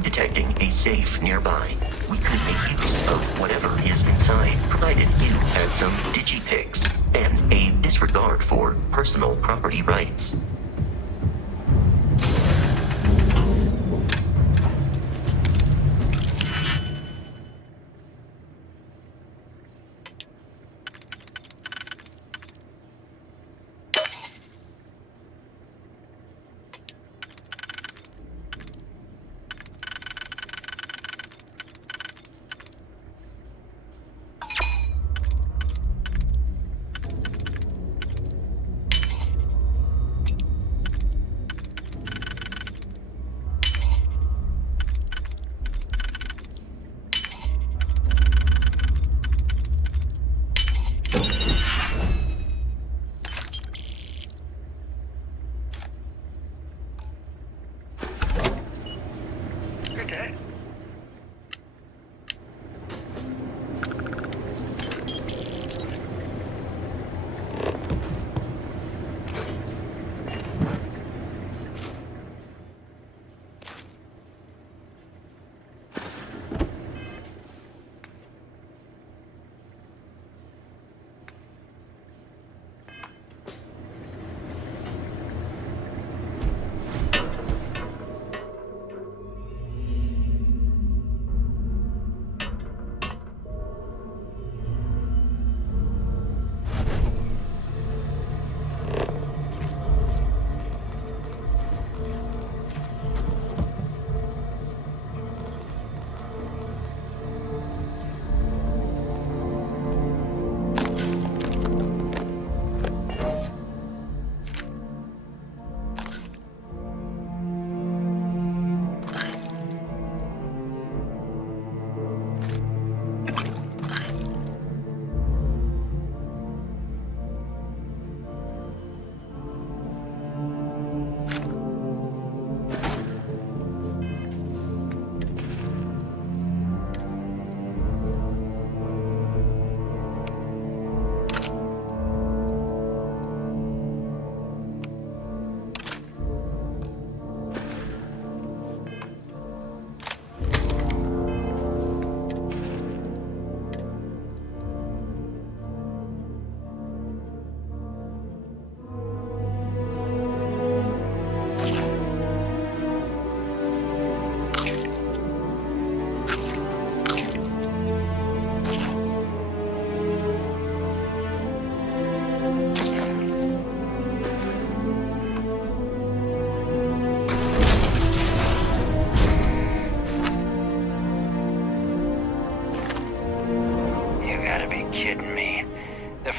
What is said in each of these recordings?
I'm detecting a safe nearby. We could make use of whatever is inside, provided you had some digipics and a disregard for personal property rights.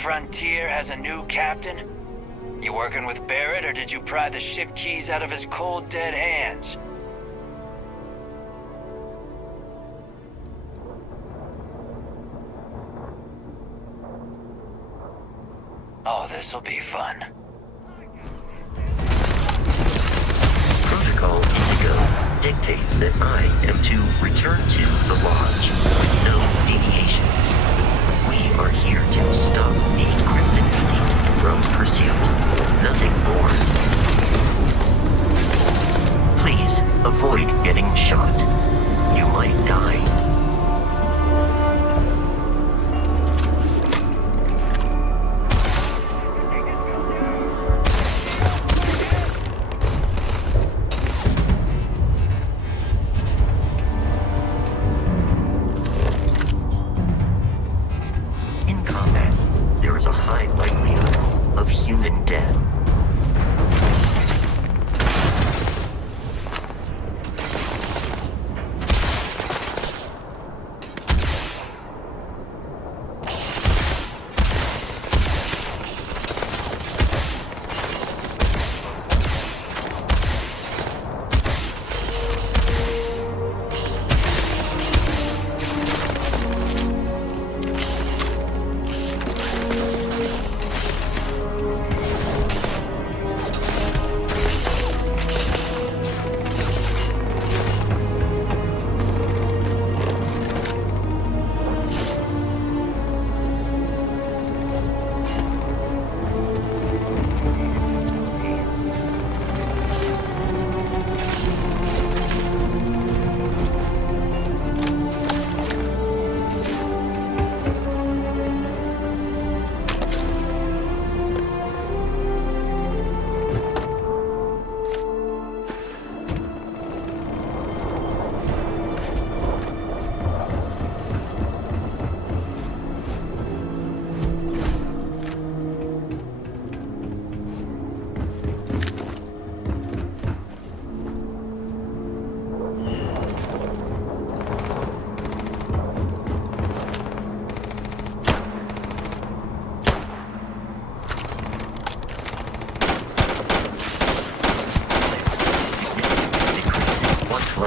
Frontier has a new captain? You working with Barrett, or did you pry the ship keys out of his cold, dead hands? Oh, this'll be fun. Protocol Indigo dictates that I am to return to the lodge with no deviations. We are here to stop the Crimson Fleet from pursuit. Nothing more. Please avoid getting shot. You might die.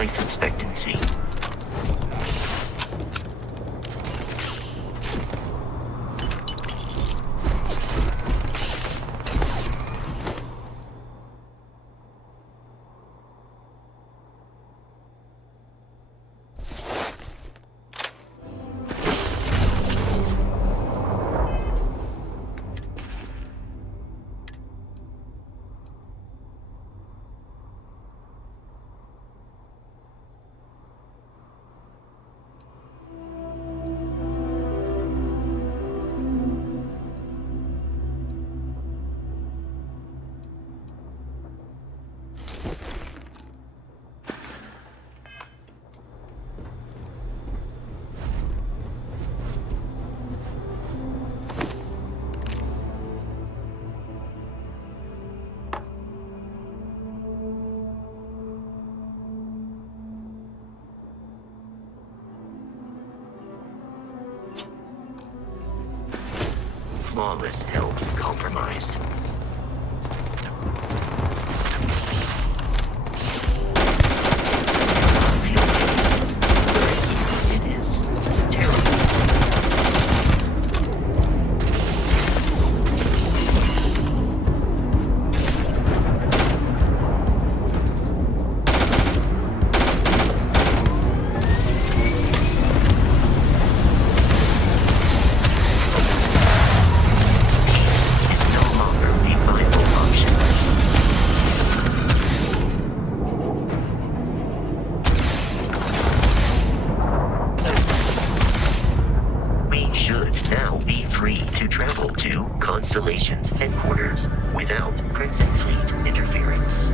life expectancy. Flawless health compromised. Feel pain, but it is terrible. Constellation's headquarters without Crimson Fleet interference.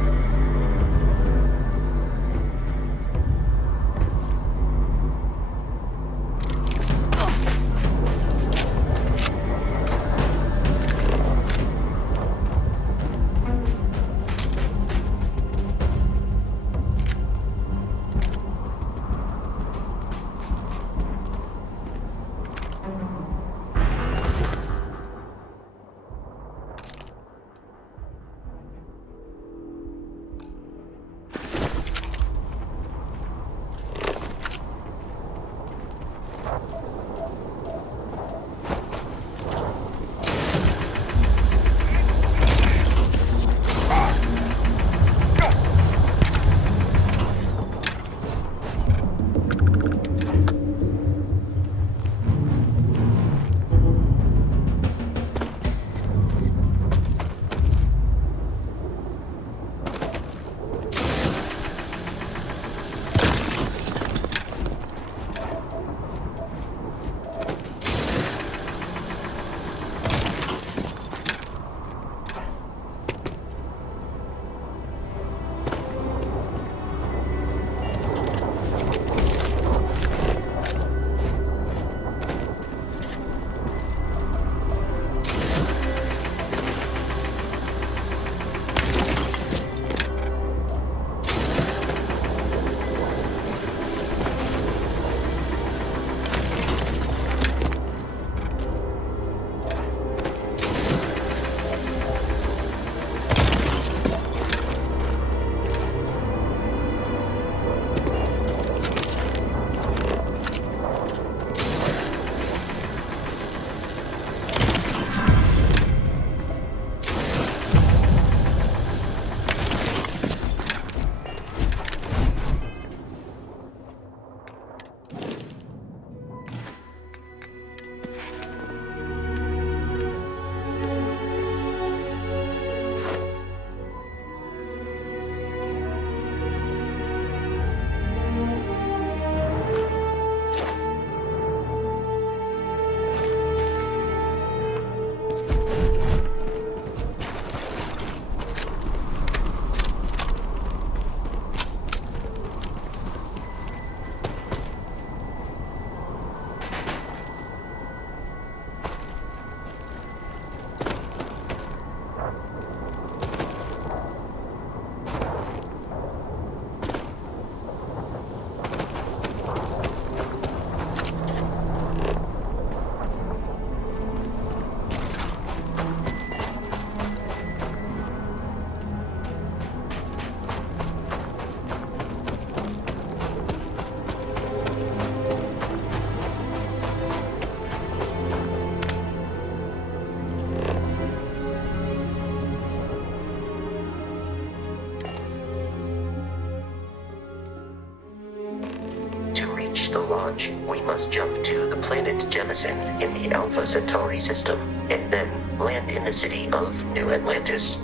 launch, we must jump to the planet Jemison in the Alpha Centauri system, and then land in the city of New Atlantis.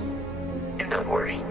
Do not worry.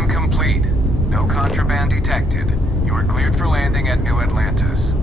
Scan complete. No contraband detected. You are cleared for landing at New Atlantis.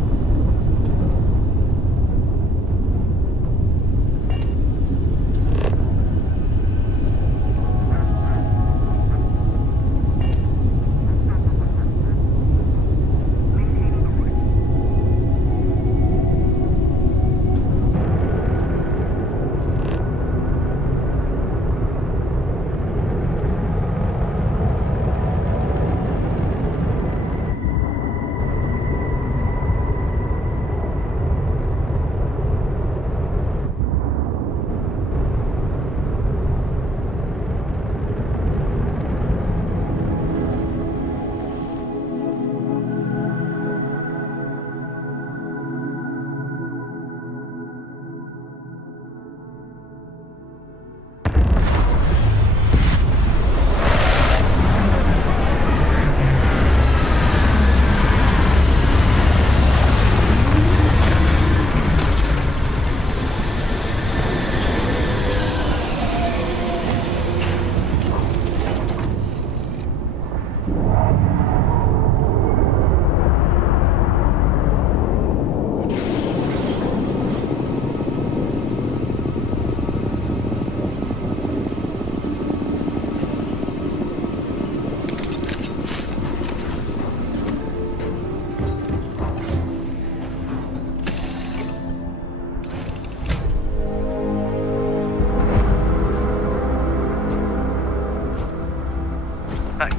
Hey,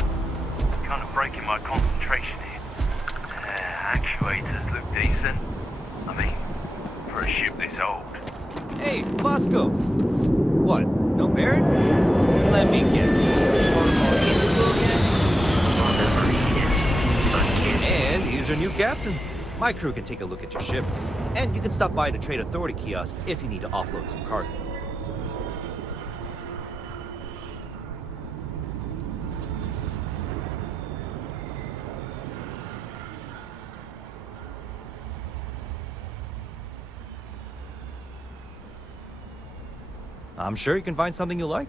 kind of breaking my concentration here. Actuators look decent. I mean, for a ship this old. Hey, Bosco! What, no Barrett? Let me guess. Protocol Indigo again? Whatever he is, I can't. And he's our new captain. My crew can take a look at your ship, and you can stop by the Trade Authority kiosk if you need to offload some cargo. I'm sure you can find something you like.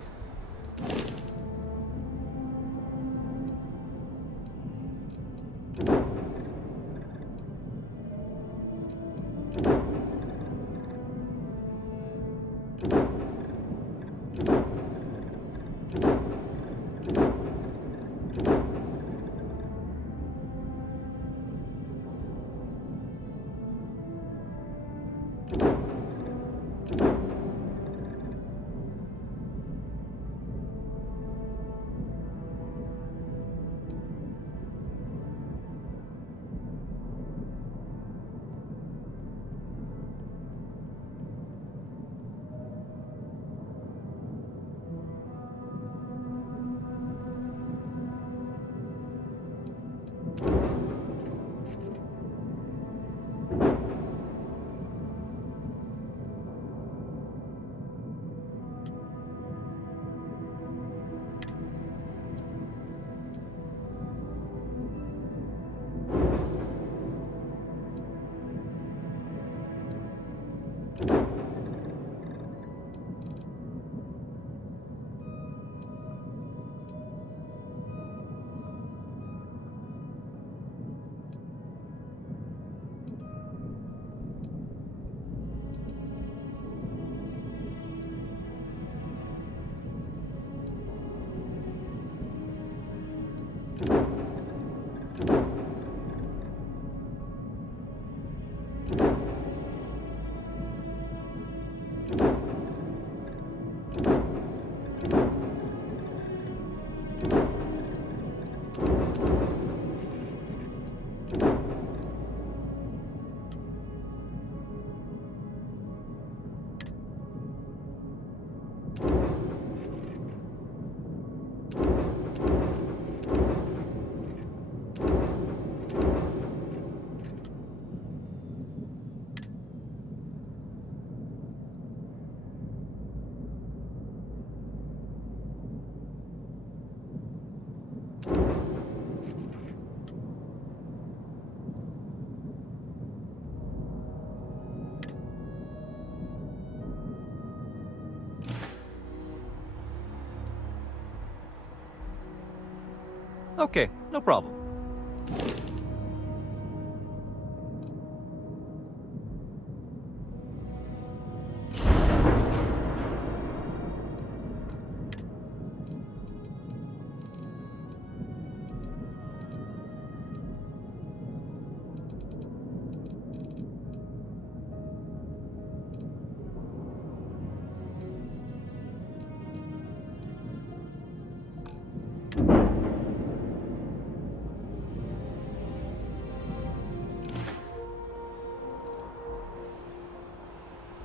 Okay, no problem.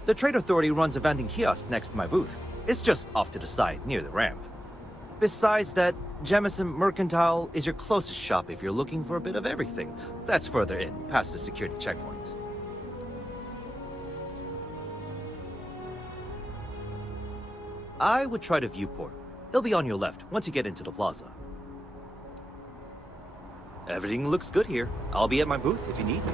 The Trade Authority runs a vending kiosk next to my booth. It's just off to the side, near the ramp. Besides that, Jemison Mercantile is your closest shop if you're looking for a bit of everything. That's further in, past the security checkpoint. I would try the viewport. It'll be on your left, once you get into the plaza. Everything looks good here. I'll be at my booth if you need me.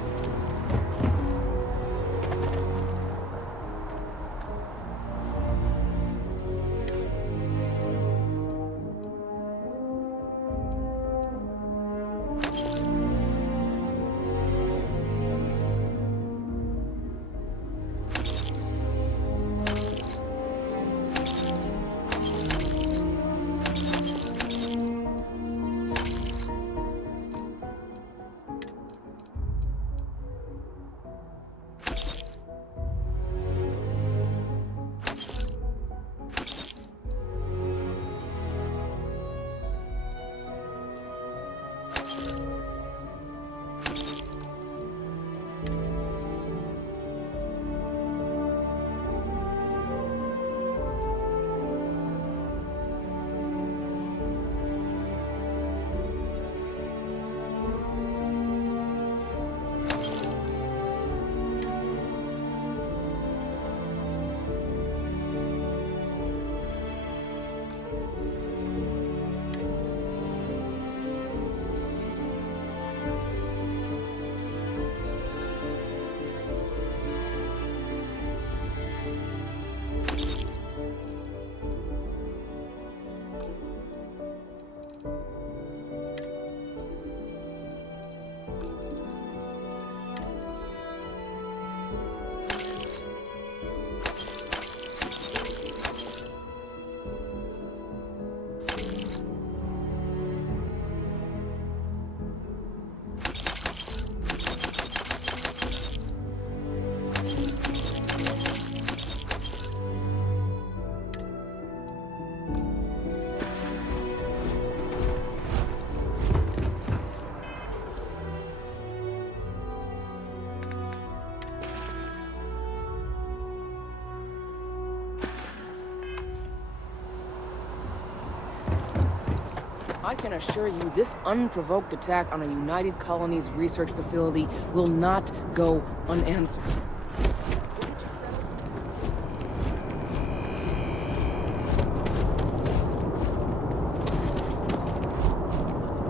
I can assure you this unprovoked attack on a United Colonies research facility will not go unanswered.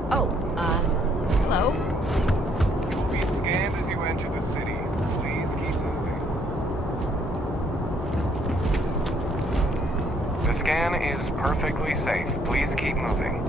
Hello? You'll be scanned as you enter the city. Please keep moving. The scan is perfectly safe. Please keep moving.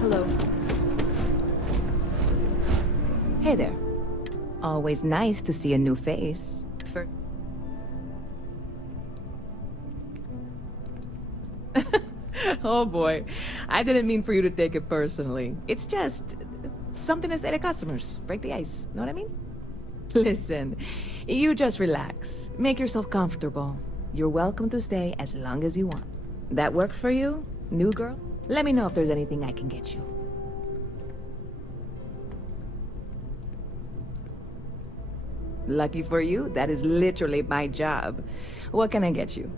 Hello. Hey there. Always nice to see a new face. Oh boy. I didn't mean for you to take it personally. It's just something to say to customers. Break the ice. Know what I mean? Listen, you just relax. Make yourself comfortable. You're welcome to stay as long as you want. That work for you, new girl? Let me know if there's anything I can get you. Lucky for you, that is literally my job. What can I get you?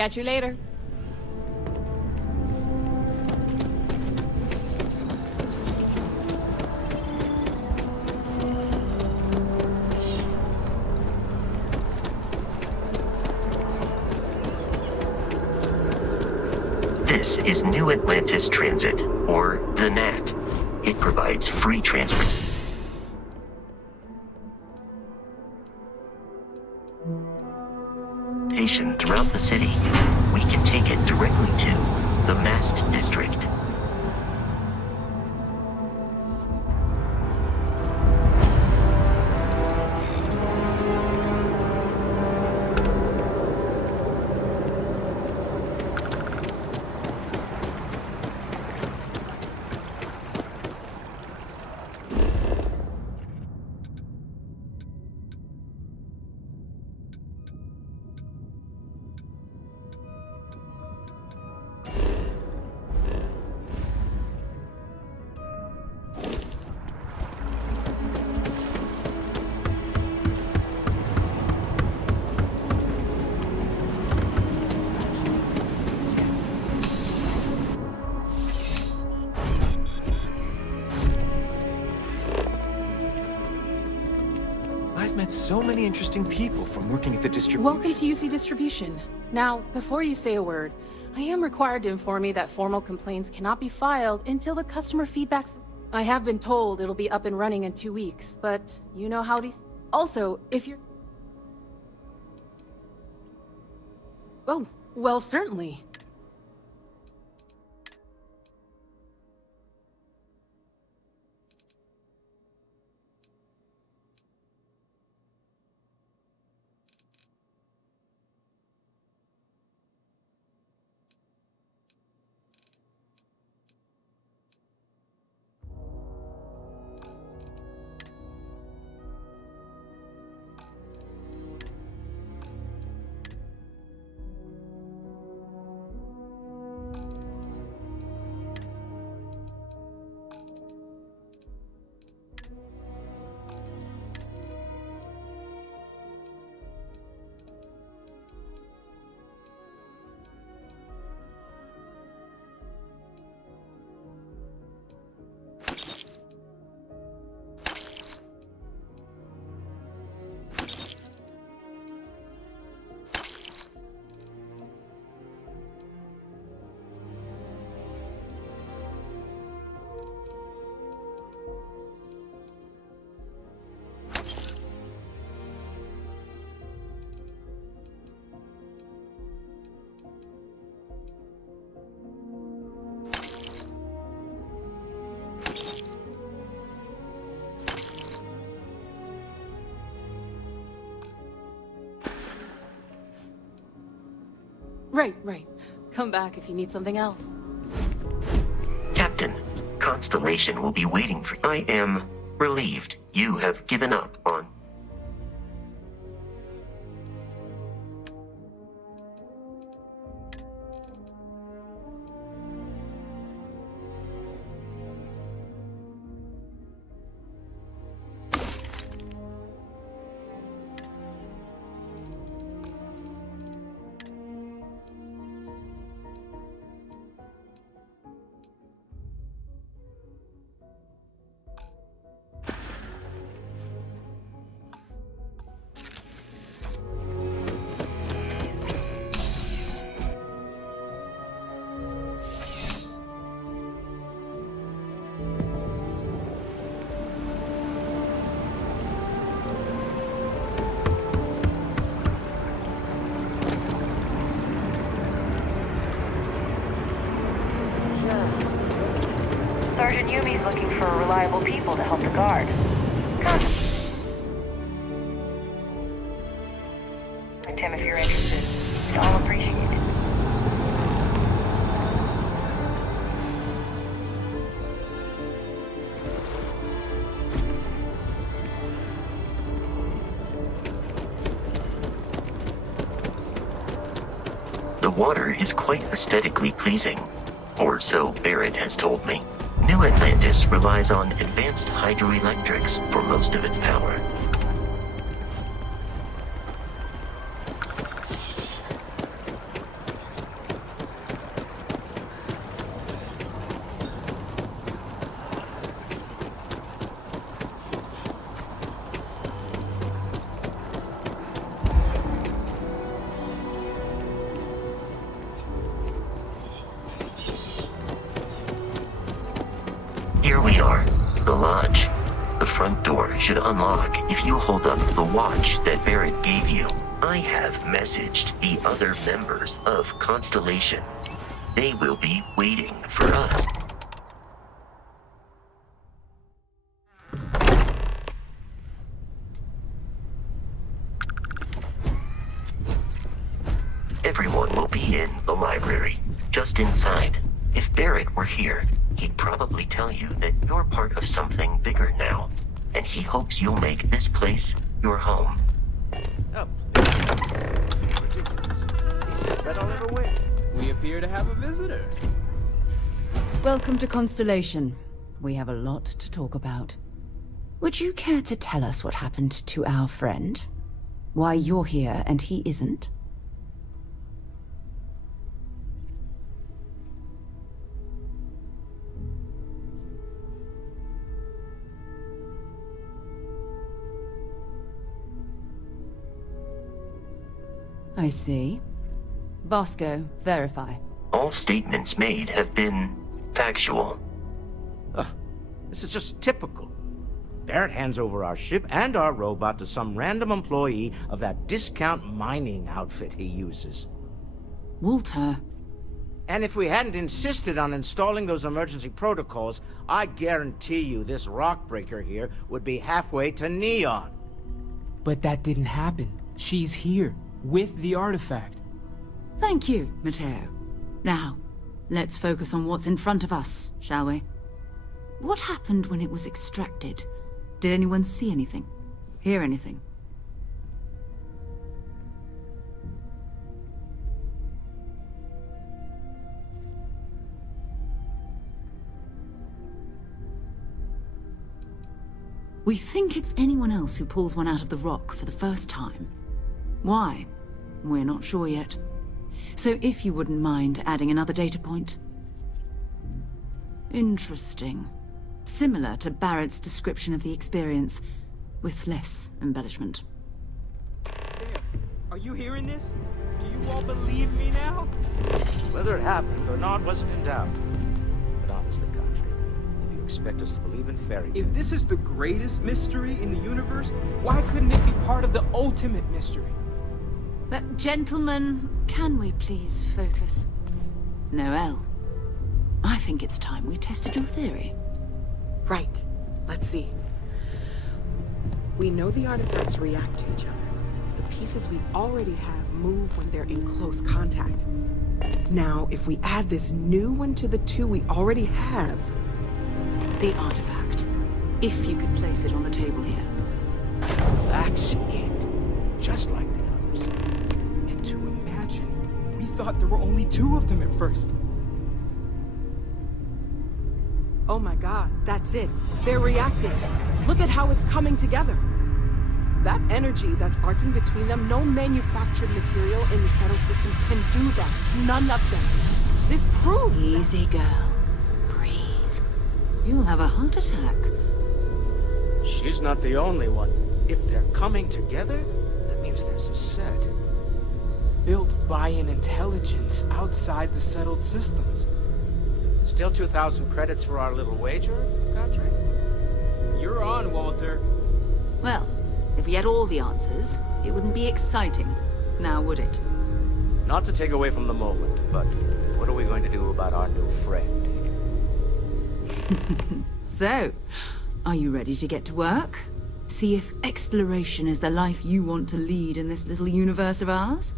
Catch you later. This is New Atlantis Transit, or the NAT. It provides free transportation throughout the city. We can take it directly to the Mast District. I've met so many interesting people from working at the distribution. Welcome to UC Distribution. Now, before you say a word, I am required to inform you that formal complaints cannot be filed until the customer feedback's... I have been told it'll be up and running in 2 weeks, but you know how these... Also, if you're... Oh, well, certainly. Right. Come back if you need something else. Captain, Constellation will be waiting for... I am relieved you have given up on... Sergeant Yumi's looking for reliable people to help the guard. Contact him if you're interested. I'll appreciate it. The water is quite aesthetically pleasing, or so Barrett has told me. New Atlantis relies on advanced hydroelectrics for most of its power. should unlock if you hold up the watch that Barrett gave you. I have messaged the other members of Constellation. They will be waiting for us. Everyone will be in the library, just inside. If Barrett were here, he'd probably tell you that you're part of something bigger now, and he hopes you'll make this place your home. Oh, ridiculous. Easiest bet I'll ever win. We appear to have a visitor. Welcome to Constellation. We have a lot to talk about. Would you care to tell us what happened to our friend? Why you're here and he isn't? I see. Vasco, verify. All statements made have been factual. Ugh, this is just typical. Barrett hands over our ship and our robot to some random employee of that discount mining outfit he uses. Walter. And if we hadn't insisted on installing those emergency protocols, I guarantee you this rock breaker here would be halfway to Neon. But that didn't happen. She's here, with the artifact. Thank you, Matteo. Now, let's focus on what's in front of us, shall we? What happened when it was extracted? Did anyone see anything? Hear anything? We think it's anyone else who pulls one out of the rock for the first time. Why? We're not sure yet. So if you wouldn't mind adding another data point. Interesting. Similar to Barrett's description of the experience, with less embellishment. Damn, are you hearing this? Do you all believe me now? Whether it happened or not wasn't in doubt. But honestly, Country, if you expect us to believe in fairy tales... If this is the greatest mystery in the universe, why couldn't it be part of the ultimate mystery? But gentlemen, can we please focus? Noelle, I think it's time we tested your theory. Right. Let's see. We know the artifacts react to each other. The pieces we already have move when they're in close contact. Now, if we add this new one to the two we already have... The artifact. If you could place it on the table here. That's it. Just like the others. And to imagine, we thought there were only two of them at first. Oh my god, that's it. They're reacting. Look at how it's coming together. That energy that's arcing between them, no manufactured material in the settled systems can do that. None of them. This proves Easy, girl. Breathe. You'll have a heart attack. She's not the only one. If they're coming together, that means there's a set. Built by an intelligence outside the settled systems. Still 2,000 credits for our little wager, Patrick? You're on, Walter. Well, if we had all the answers, it wouldn't be exciting, now would it? Not to take away from the moment, but what are we going to do about our new friend here? So, are you ready to get to work? See if exploration is the life you want to lead in this little universe of ours?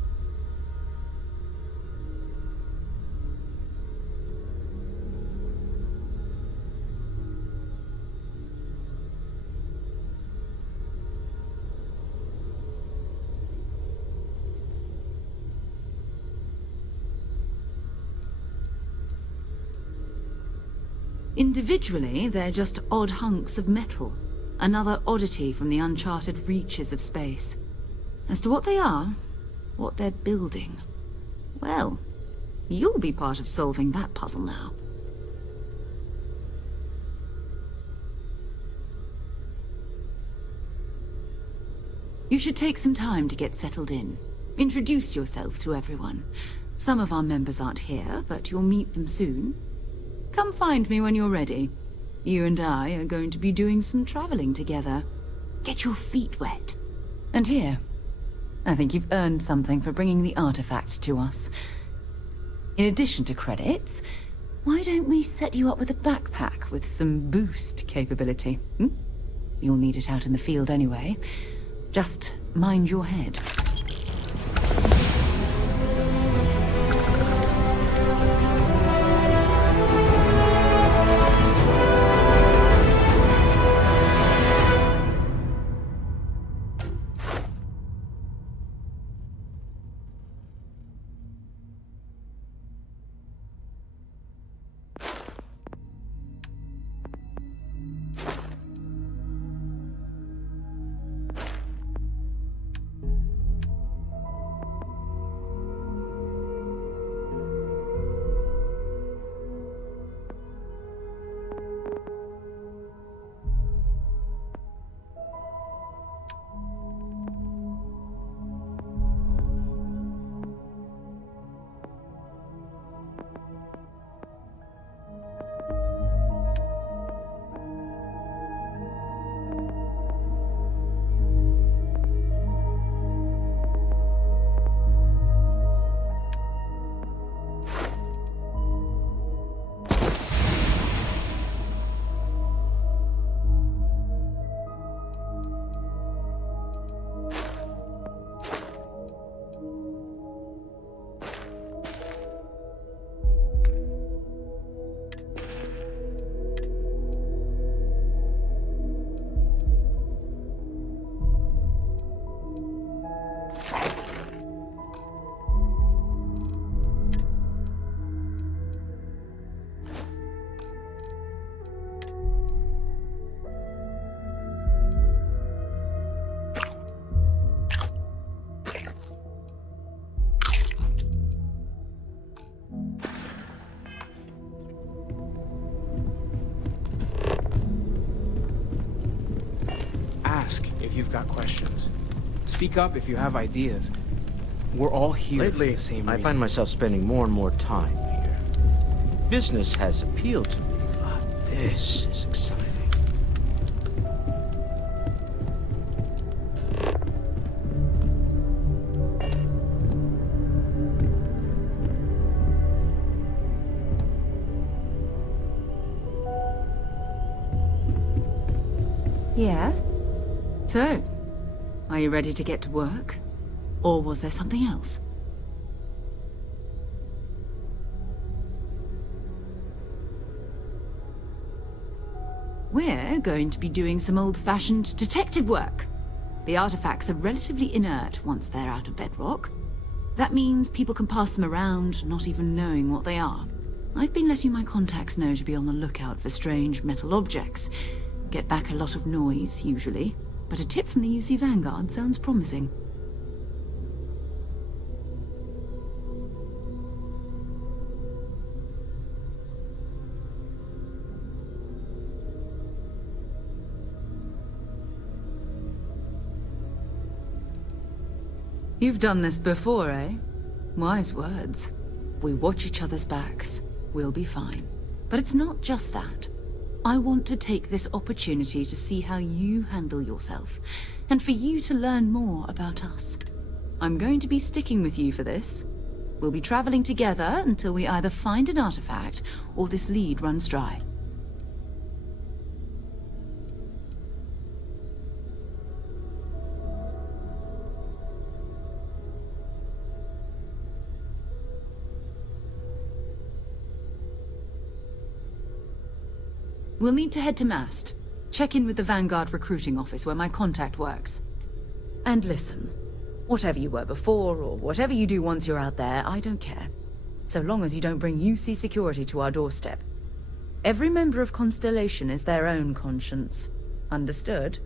Individually, they're just odd hunks of metal. Another oddity from the uncharted reaches of space. As to what they are, what they're building, well, you'll be part of solving that puzzle now. You should take some time to get settled in. Introduce yourself to everyone. Some of our members aren't here, but you'll meet them soon. Come find me when you're ready. You and I are going to be doing some traveling together. Get your feet wet. And here, I think you've earned something for bringing the artifact to us. In addition to credits, why don't we set you up with a backpack with some boost capability? You'll need it out in the field anyway. Just mind your head. If you've got questions. Speak up if you have ideas. We're all here for the same reason. I find myself spending more and more time here. Business has appealed to me, but this is exciting. Yeah? So, are you ready to get to work? Or was there something else? We're going to be doing some old-fashioned detective work. The artifacts are relatively inert once they're out of bedrock. That means people can pass them around, not even knowing what they are. I've been letting my contacts know to be on the lookout for strange metal objects. Get back a lot of noise, usually. But a tip from the UC Vanguard sounds promising. You've done this before, eh? Wise words. We watch each other's backs. We'll be fine. But it's not just that. I want to take this opportunity to see how you handle yourself, and for you to learn more about us. I'm going to be sticking with you for this. We'll be traveling together until we either find an artifact or this lead runs dry. We'll need to head to Mast. Check in with the Vanguard recruiting office where my contact works. And listen, whatever you were before, or whatever you do once you're out there, I don't care. So long as you don't bring UC security to our doorstep. Every member of Constellation is their own conscience. Understood?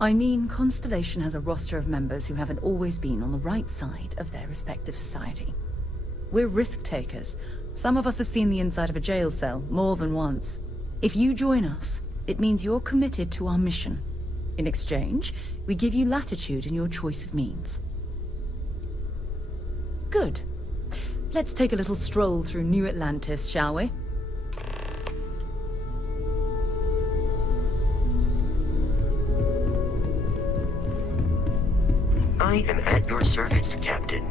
I mean, Constellation has a roster of members who haven't always been on the right side of their respective society. We're risk-takers. Some of us have seen the inside of a jail cell more than once. If you join us, It means you're committed to our mission. In exchange, we give you latitude in your choice of means. Good. Let's take a little stroll through New Atlantis, shall we? I am at your service, Captain.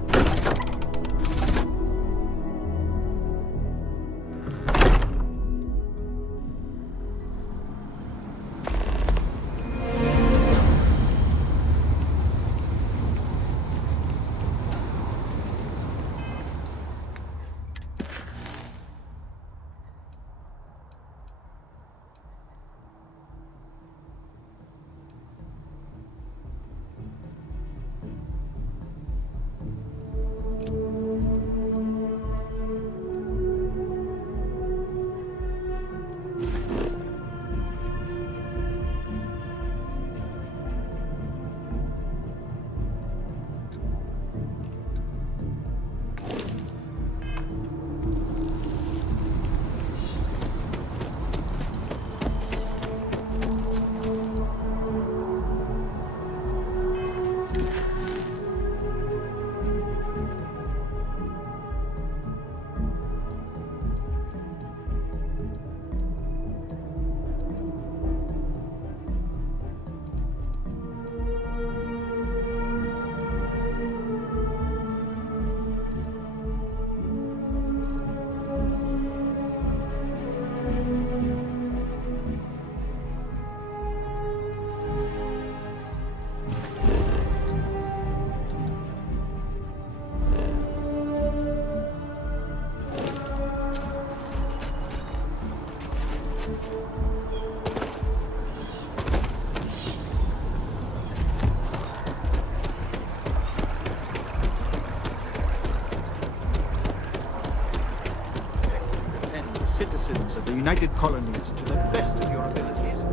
Citizens of the United Colonies to the best of your abilities.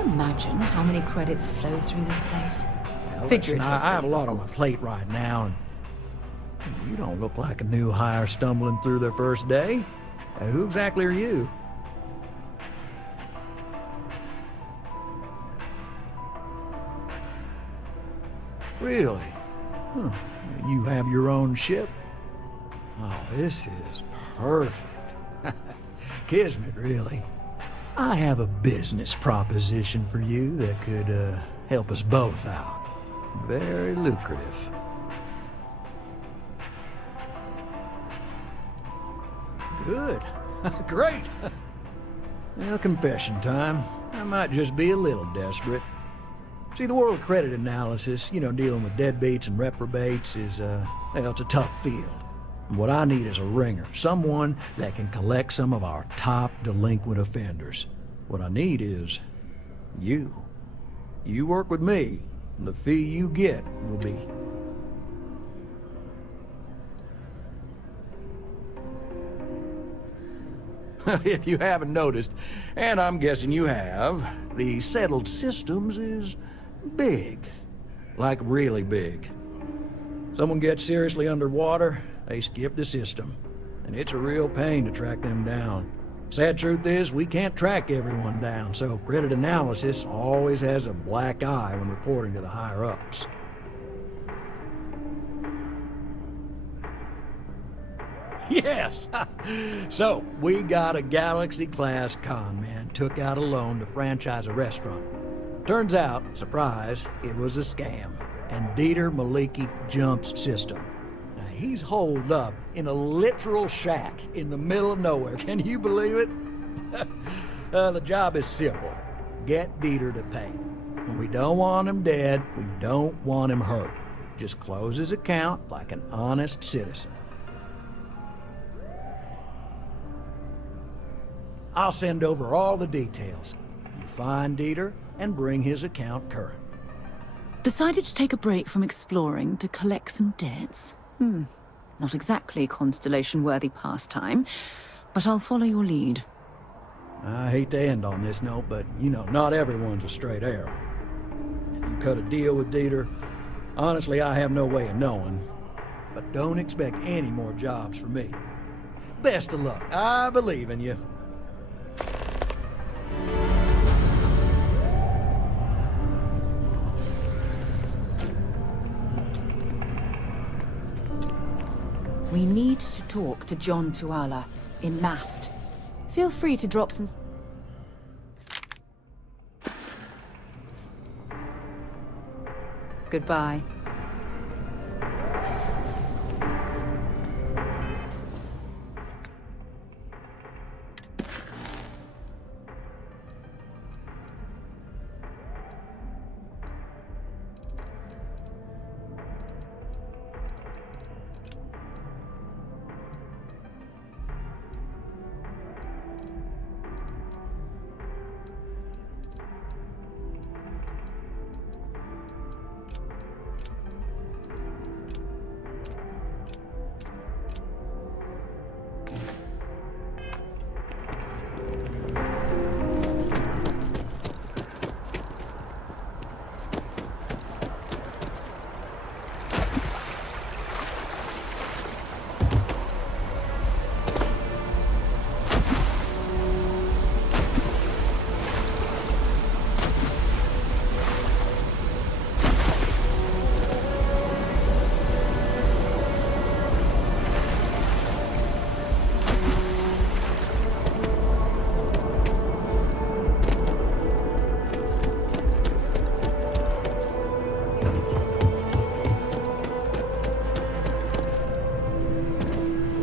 Imagine how many credits flow through this place. Well, listen, I have a lot on my plate right now, and you don't look like a new hire stumbling through their first day. Who exactly are you? Really? Huh. You have your own ship? Oh, this is perfect. Kismet, really. I have a business proposition for you that could help us both out. Very lucrative. Good. Great. Well, confession time. I might just be a little desperate. See, the world credit analysis, dealing with deadbeats and reprobates is, well, it's a tough field. What I need is a ringer, someone that can collect some of our top delinquent offenders. What I need is you. You work with me, and the fee you get will be... If you haven't noticed, and I'm guessing you have, the settled systems is big. Like really big. Someone gets seriously underwater, they skip the system. And it's a real pain to track them down. Sad truth is, we can't track everyone down, so credit analysis always has a black eye when reporting to the higher-ups. Yes! So, we got a Galaxy-class con man took out a loan to franchise a restaurant. Turns out, surprise, it was a scam. And Dieter Maliki jumps system. Now, he's holed up in a literal shack in the middle of nowhere. Can you believe it? The job is simple. Get Dieter to pay. And we don't want him dead, we don't want him hurt. Just close his account like an honest citizen. I'll send over all the details. You find Dieter and bring his account current. Decided to take a break from exploring to collect some debts? Not exactly constellation-worthy pastime, but I'll follow your lead. I hate to end on this note, but, you know, not everyone's a straight arrow. If you cut a deal with Dieter, honestly, I have no way of knowing. But don't expect any more jobs from me. Best of luck. I believe in you. We need to talk to John Tuala in Mast. Feel free to drop some... Goodbye.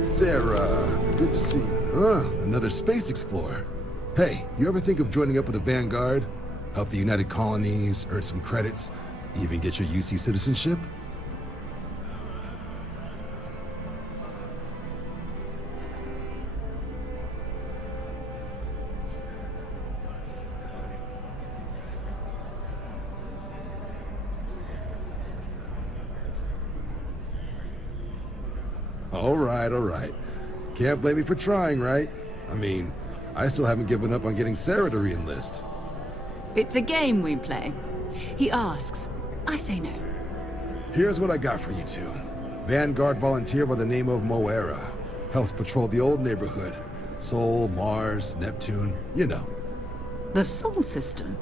Sarah, good to see you. Another space explorer. Hey, you ever think of joining up with the Vanguard? Help the United Colonies, earn some credits, even get your UC citizenship? All right. Can't blame me for trying, right? I mean, I still haven't given up on getting Sarah to re-enlist. It's a game we play. He asks, I say no. Here's what I got for you two. Vanguard volunteer by the name of Moera. Helps patrol the old neighborhood. Sol, Mars, Neptune, you know. The Sol system?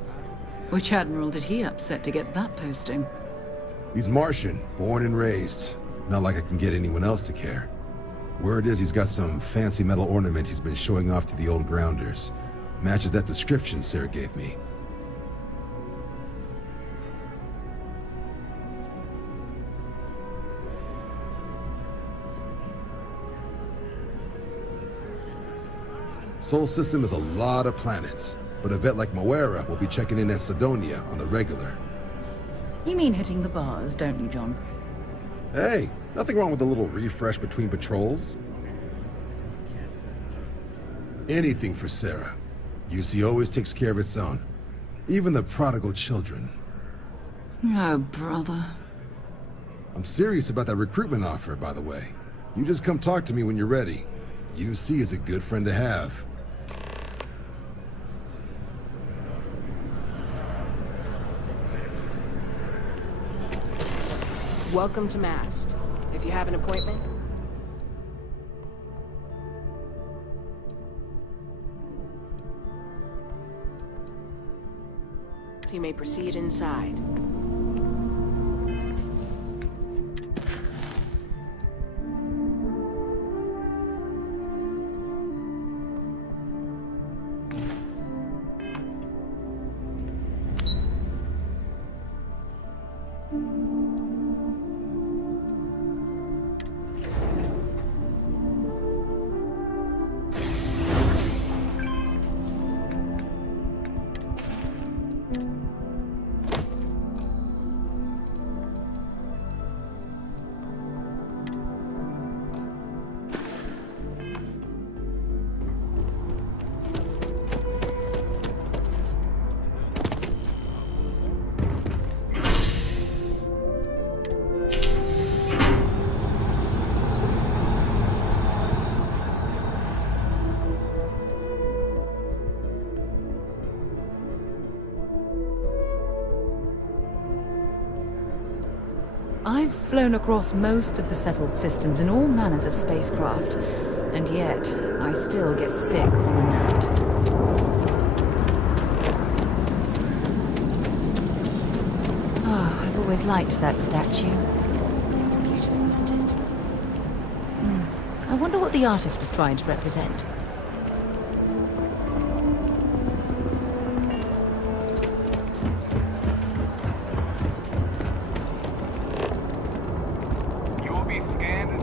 Which admiral did he upset to get that posting? He's Martian, born and raised. Not like I can get anyone else to care. Word is he's got some fancy metal ornament he's been showing off to the old grounders. Matches that description Sarah gave me. Sol system is a lot of planets, but a vet like Moera will be checking in at Sidonia on the regular. You mean hitting the bars, don't you, John? Hey, nothing wrong with a little refresh between patrols. Anything for Sarah. UC always takes care of its own. Even the prodigal children. Oh, brother. I'm serious about that recruitment offer, by the way. You just come talk to me when you're ready. UC is a good friend to have. Welcome to Mast. If you have an appointment... you may proceed inside. I've flown across most of the settled systems in all manners of spacecraft, and yet I still get sick on the gnat. Oh, I've always liked that statue. It's beautiful, isn't it? I wonder what the artist was trying to represent.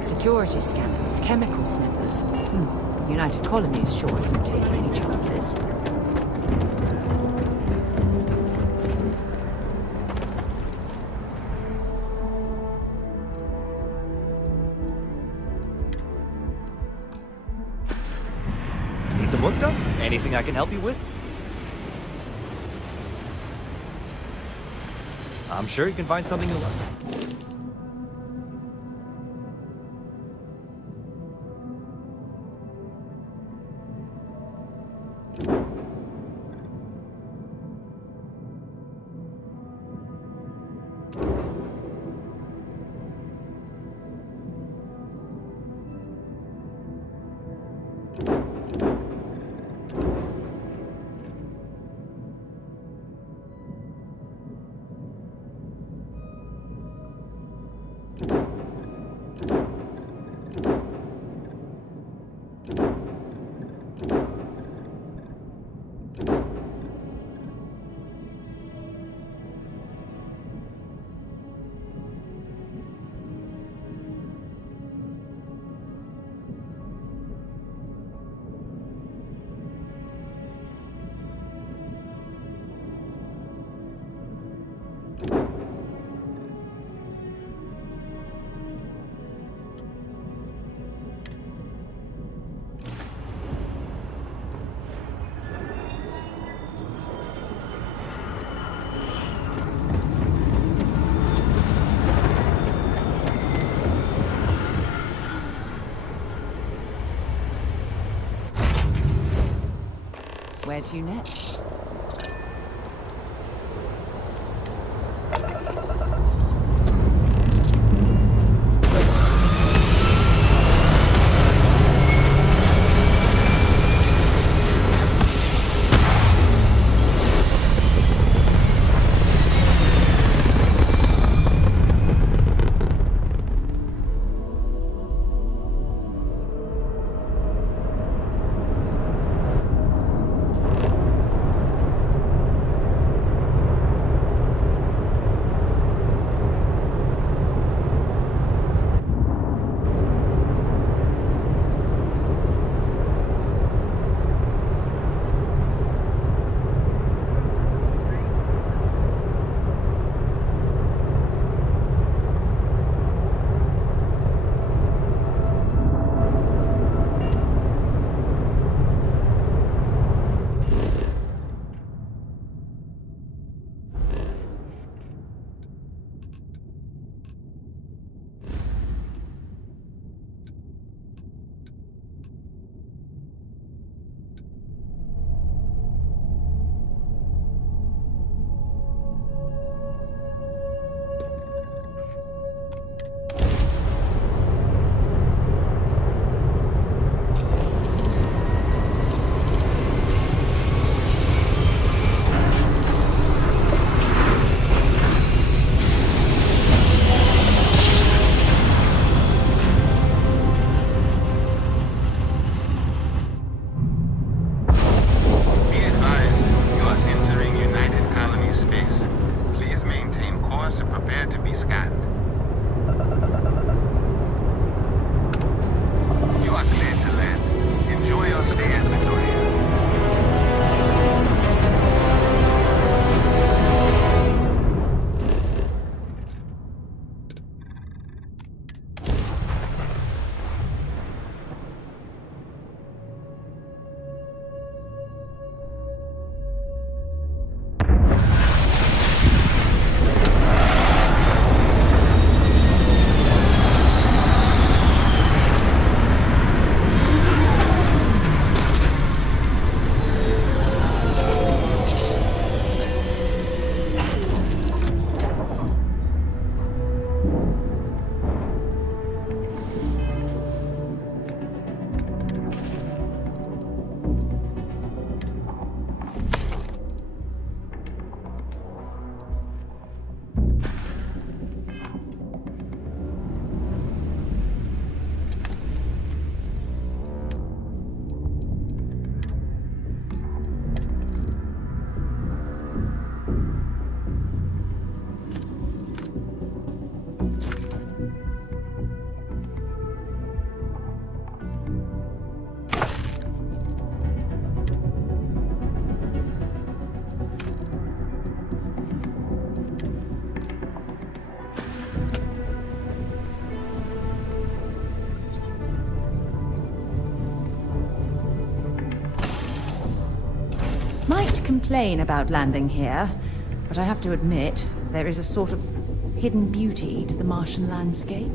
Security scanners, chemical sniffers. The United Colonies sure isn't taking any chances. Need some work done? Anything I can help you with? I'm sure you can find something you like. Where to next? might complain about landing here, but I have to admit, there is a sort of hidden beauty to the Martian landscape.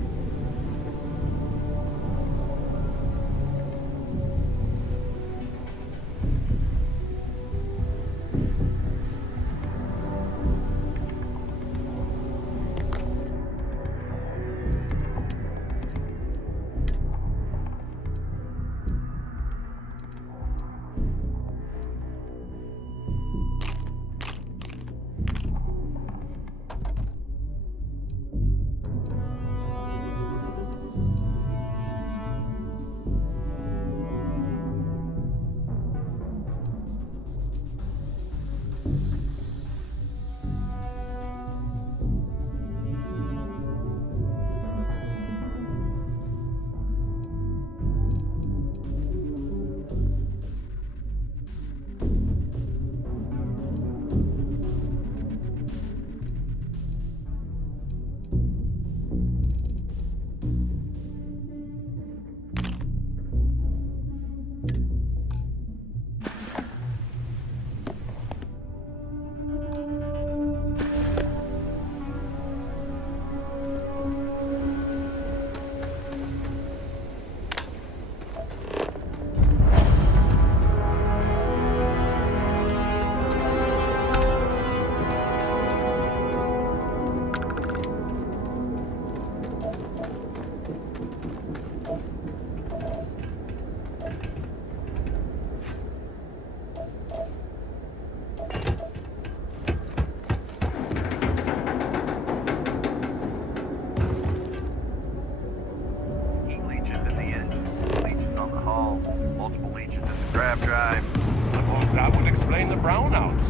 Suppose that would explain the brownouts.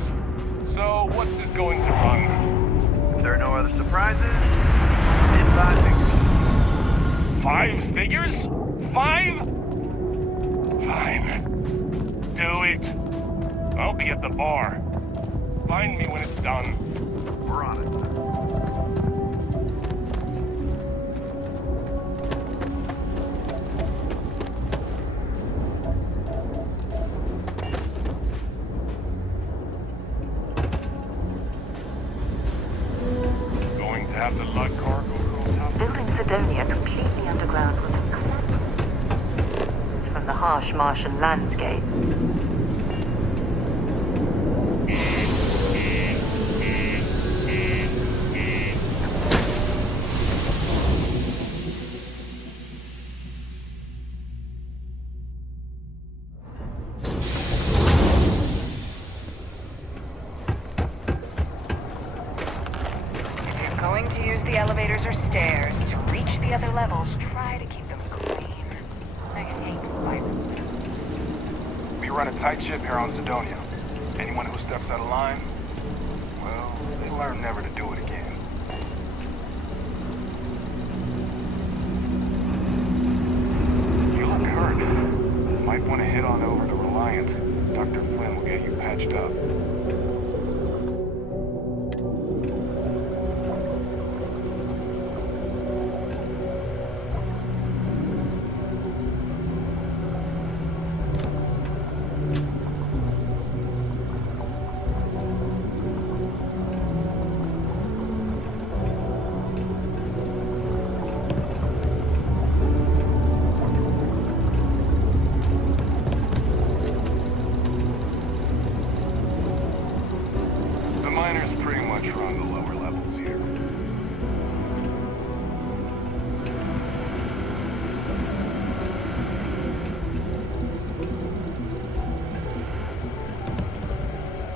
So, what's this going to run? If there are no other surprises, it's 5 figures. 5 figures? 5? Fine. Do it. I'll be at the bar. Find me when it's done. We're on it. Have the lug cargo across top. Building Sidonia completely underground was incredible. From the harsh Martian landscape. Going to use the elevators or stairs to reach the other levels, try to keep them clean. I hate violence. We run a tight ship here on Sidonia. Anyone who steps out of line, well, they learn never to do it again. You look hurt. Might want to head on over to Reliant. Dr. Flynn will get you patched up.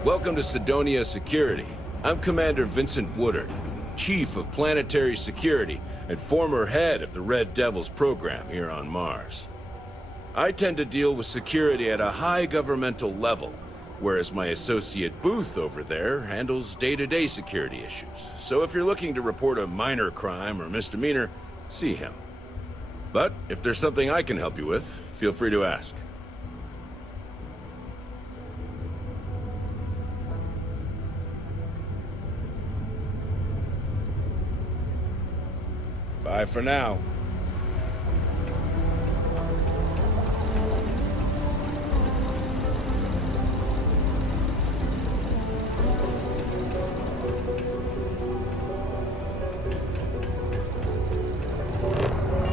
Welcome to Sidonia Security. I'm Commander Vincent Woodard, Chief of Planetary Security and former head of the Red Devils program here on Mars. I tend to deal with security at a high governmental level, whereas my associate Booth over there handles day-to-day security issues. So if you're looking to report a minor crime or misdemeanor, see him. But if there's something I can help you with, feel free to ask. Bye for now.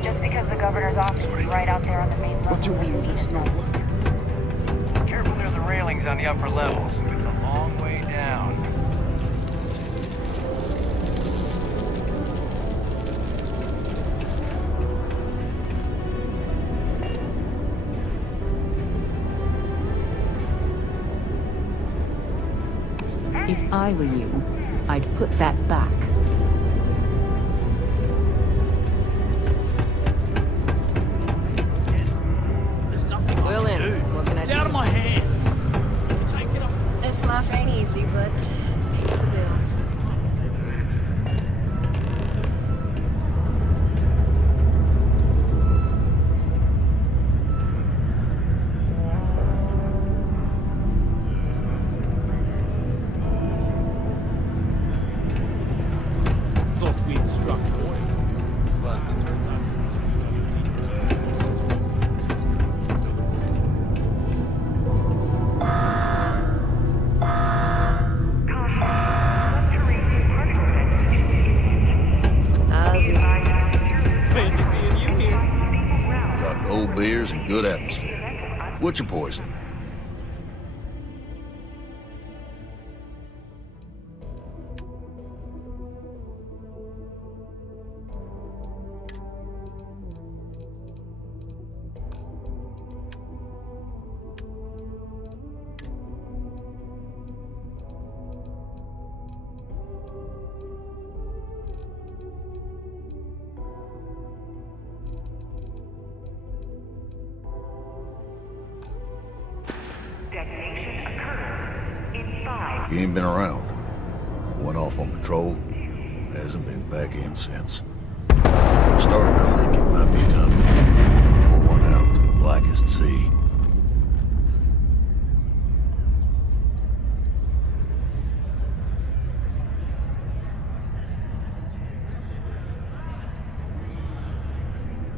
Just because the governor's office is right out there on the main level. What do you mean there's no work? Careful near the railings on the upper levels. It's a long way down. If I were you, I'd put that back. Will in. What can I do? Out of my hands. This life ain't easy, but it pays the bills. Thought we'd struck oil, but it turns out it was just Fancy seeing you here. Got cold beers and good atmosphere. What's your poison? You ain't been around. Went off on patrol. Hasn't been back in since. I'm starting to think it might be time to pull one out to the blackest sea.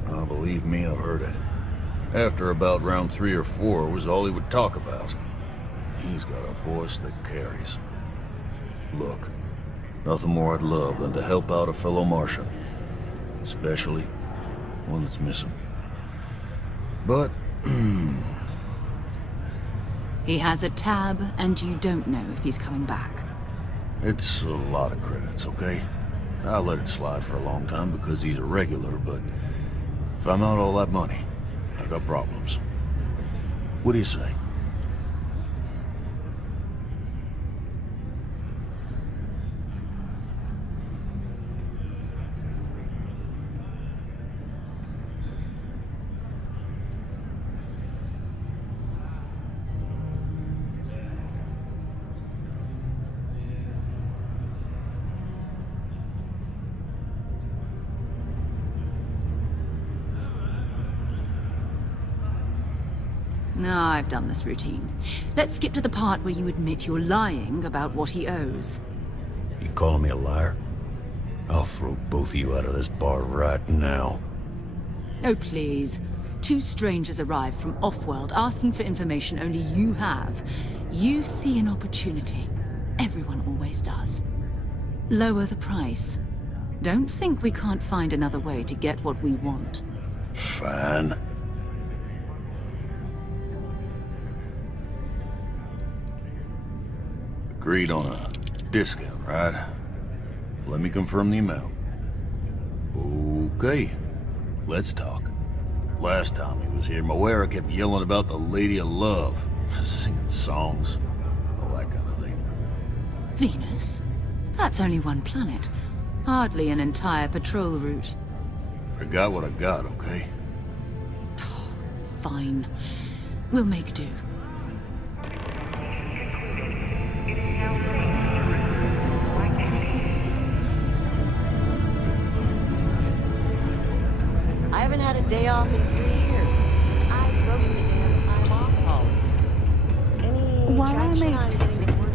Oh, believe me, I've heard it. After about round 3 or 4 was all he would talk about. He's got a voice that carries. Look, nothing more I'd love than to help out a fellow Martian. Especially one that's missing. But, He has a tab, and you don't know if he's coming back. it's a lot of credits, okay? I let it slide for a long time because he's a regular, but if I'm out all that money, I got problems. What do you say? No, I've done this routine. Let's skip to the part where you admit you're lying about what he owes. You calling me a liar? I'll throw both of you out of this bar right now. Oh, please. 2 strangers arrive from off-world asking for information only you have. You see an opportunity. Everyone always does. Lower the price. Don't think we can't find another way to get what we want. Fine. Agreed on a discount, right? Let me confirm the amount. Okay, let's talk. Last time he was here, Moira kept yelling about the Lady of Love, singing songs, all that kind of thing. Venus? That's only one planet. Hardly an entire patrol route. I got what I got, okay? Fine. We'll make do. I haven't had a day off in 3 years. I've broken the damn time off policy. Any traction on getting to work?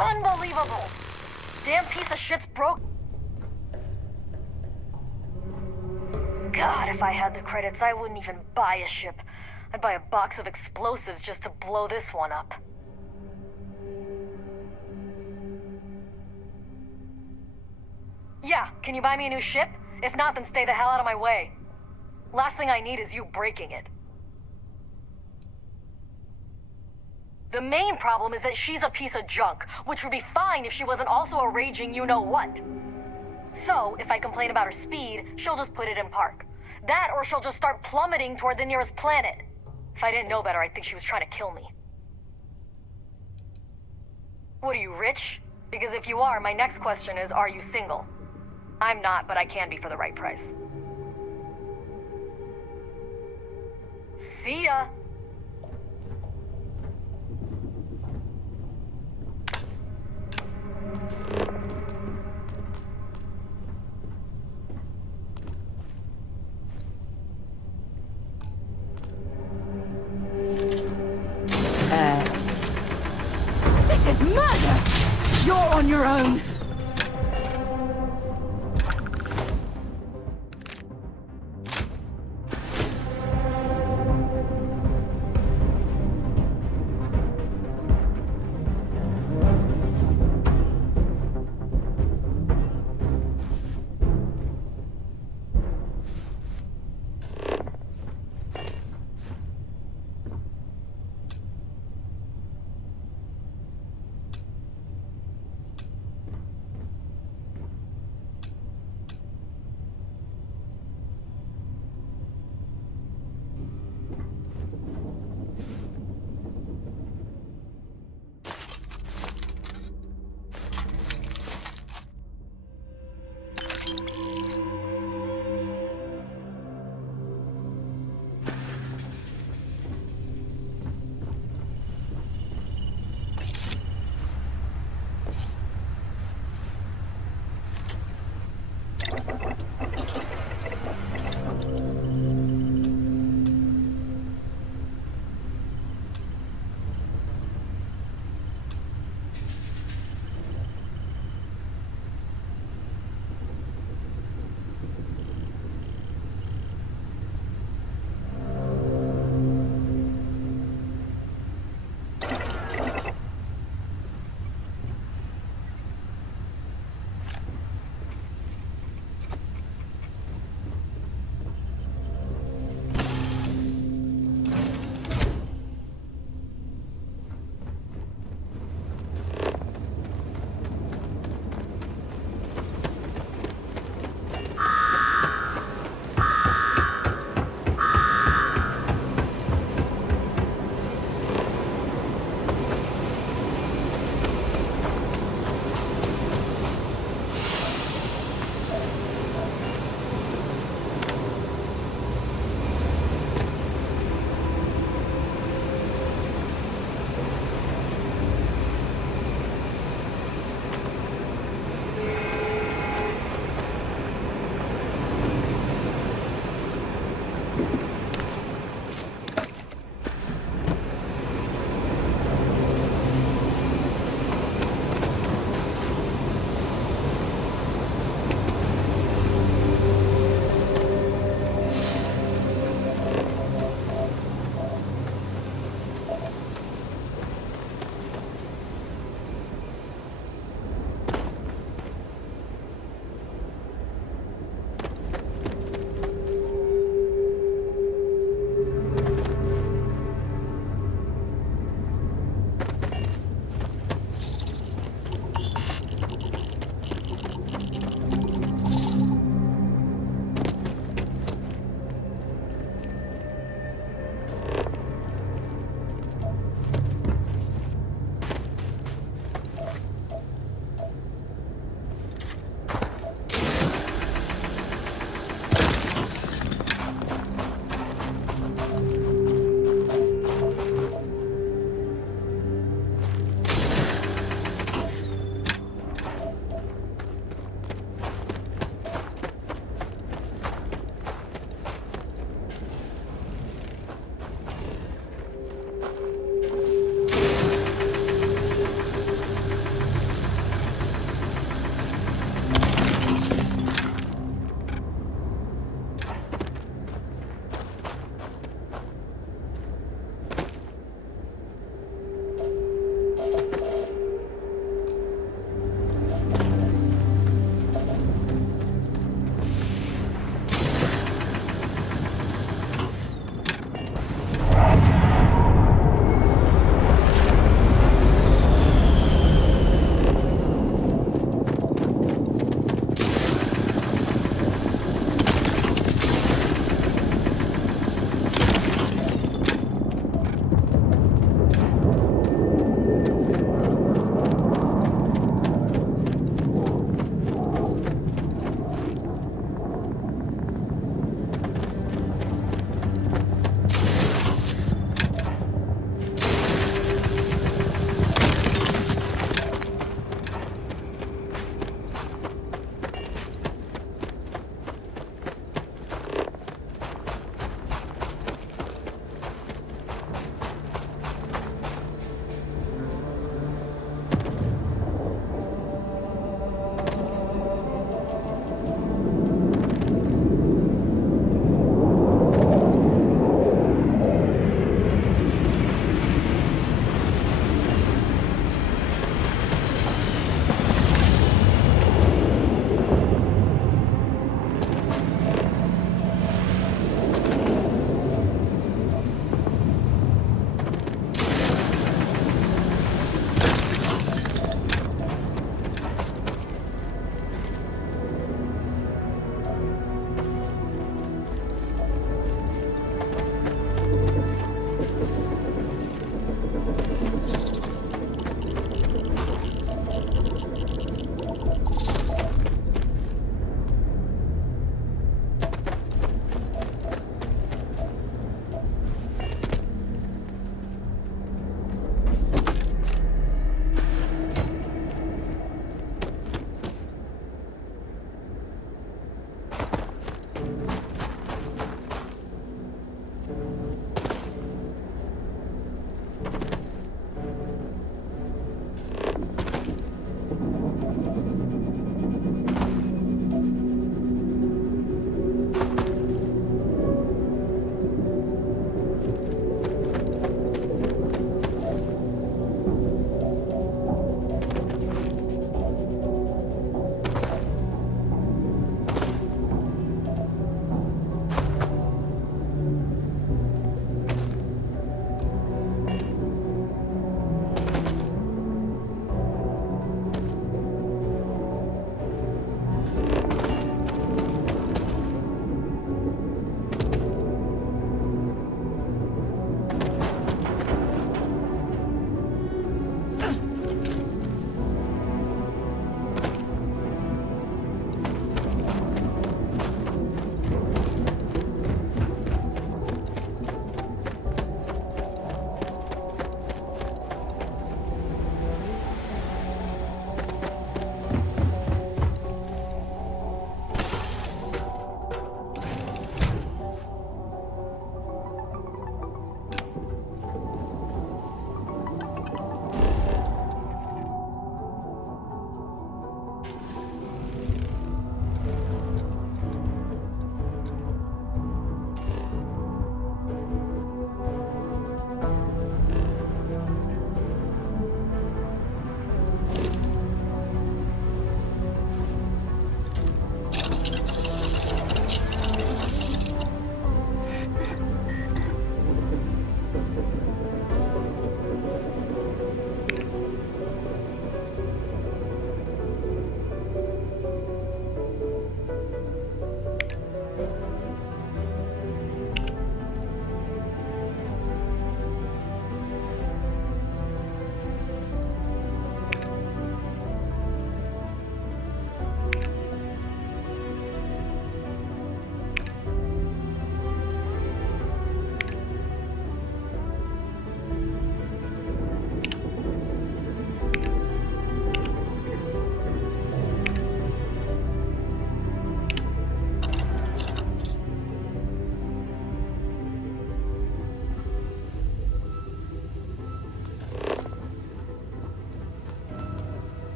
Unbelievable! Damn piece of shit's broke. God, if I had the credits, I wouldn't even buy a ship. I'd buy a box of explosives just to blow this one up. Yeah, can you buy me a new ship? If not, then stay the hell out of my way. Last thing I need is you breaking it. The main problem is that she's a piece of junk, which would be fine if she wasn't also a raging you-know-what. So, if I complain about her speed, she'll just put it in park. That, or she'll just start plummeting toward the nearest planet. If I didn't know better, I'd think she was trying to kill me. What, are you rich? Because if you are, my next question is, are you single? I'm not, but I can be for the right price. See ya! This is murder! You're on your own!